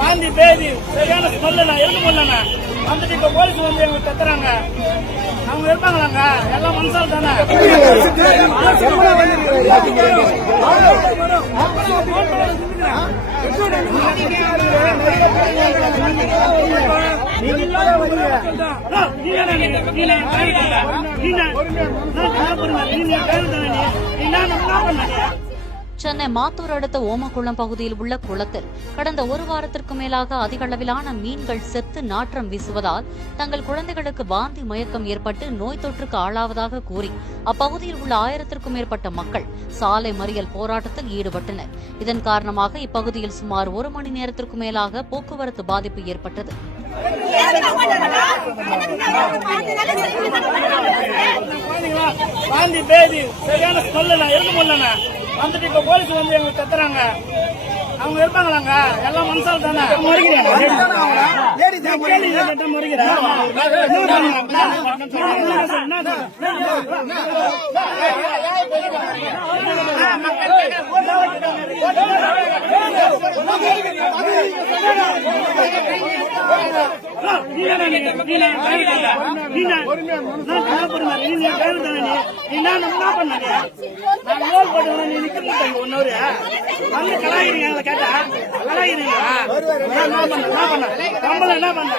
வாந்தி பேதி சரியான ஸ்மெல்லுண்ணா எதுக்கு பண்ணலண்ணா வந்துட்டு இப்ப போலீஸ் வந்து எங்களுக்கு கத்துறாங்க. அவங்க இருப்பாங்களாங்க எல்லாம் மனசால் தானே. சென்னை மாத்தூர் அடுத்த ஓமக்குளம் பகுதியில் உள்ள குளத்தில் கடந்த ஒரு வாரத்திற்கு மேலாக அதிக அளவிலான மீன்கள் செத்து நாற்றம் வீசுவதால் தங்கள் குழந்தைகளுக்கு வாந்தி மயக்கம் ஏற்பட்டு நோய் தொற்றுக்கு ஆளாவதாக கூறி அப்பகுதியில் உள்ள 1000த்திற்கும் மேற்பட்ட மக்கள் சாலை மறியல் போராட்டத்தில் ஈடுபட்டனர். இதன் காரணமாக இப்பகுதியில் சுமார் 1 மணி நேரத்திற்கு மேலாக போக்குவரத்து பாதிப்பு ஏற்பட்டது. வாந்தி பேதி சரியான ஸ்மெல்லுண்ணா எதுக்கு பண்ணலண்ணா வந்துட்டு இப்ப போலீஸ் வந்து எங்களுக்கு கத்துறாங்க. அவங்க இருப்பாங்களாங்க எல்லாம் மனசால் தானே. கேட்டா கலாயிருங்களா என்ன பண்ண